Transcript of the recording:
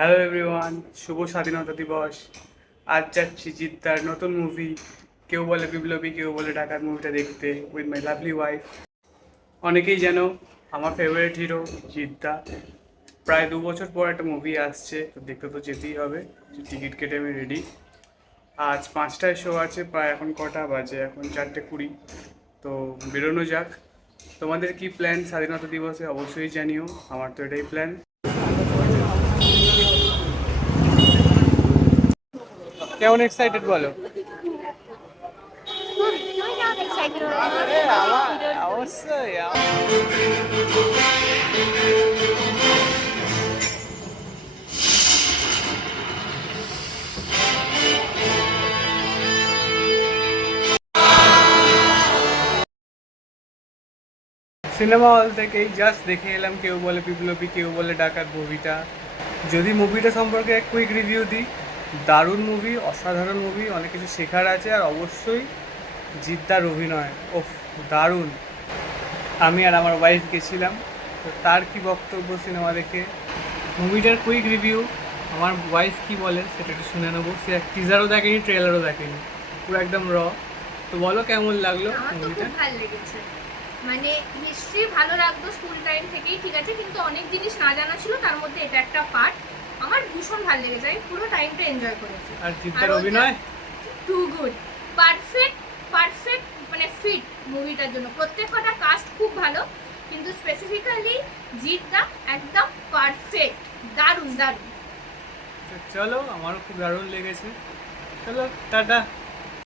Hello everyone, শুভ স্বাধীনতা দিবস। আজ যাচ্ছি জিদ্দার নতুন মুভি কেউ বলে বিপ্লবী কেউ বলে ডাকাত মুভিটা দেখতে উইথ মাই লাভলি ওয়াইফ। অনেকেই যেন আমার ফেভারিট হিরো জিদ্দা। প্রায় 2 বছর পর একটা মুভি আসছে, তো দেখতে তো যেতেই হবে। টিকিট কেটে আমি রেডি। আজ 5টায় শো আছে, প্রায় এখন কটা বাজে? এখন 4:20। তো বেরোনো যাক। তোমাদের কি প্ল্যান স্বাধীনতা দিবসে অবশ্যই জানিও। আমার তো এটাই প্ল্যান। কেমন এক্সাইটেড বলো? তুমি কেমন এক্সাইটেড অবশ্যই। সিনেমা হল থেকেই জাস্ট দেখে এলাম কেউ বলে বিপ্লবী কেউ বলে ডাকাত মুভিটা। যদি মুভিটা সম্পর্কে এক কুইক রিভিউ দিই, দারুণ মুভি, অসাধারণ মুভি, অনেক কিছু শেখার আছে। আর অবশ্যই জিদ্দার অভিনয় ওফ, দারুণ। আমি আর আমার ওয়াইফ গেছিলাম, তো তার কি বক্তব্য সিনেমা দেখে, মুভিটার কুইক রিভিউ, আমার ওয়াইফ কি বলে সেটা একটু শুনে নেবো। সে টিজারও দেখেনি, ট্রেলারও দেখেনি, পুরো একদম তো বলো কেমন লাগলো আমার তো মুভিটা? খুব ভালো লেগেছে। মানে হিস্ট্রি ভালো লাগতো স্কুল টাইম থেকেই, ঠিক আছে, কিন্তু অনেক জিনিস না জানা ছিল, তার মধ্যে এটা একটা পার্ট। আমার ভীষণ ভালো লেগেছে, আমি পুরো টাইমটা এনজয় করেছি। আর জিদ্দার অভিনয় টু গুড, পারফেক্ট, পারফেক্ট, মানে ফিট মুভিটার জন্য। প্রত্যেক কটা কাস্ট খুব ভালো, কিন্তু স্পেসিফিক্যালি জিতটা একদম পারফেক্ট, দারুণ দারুণ। চলো, আমারও খুব দারুণ লেগেছে। চলো, টাটা।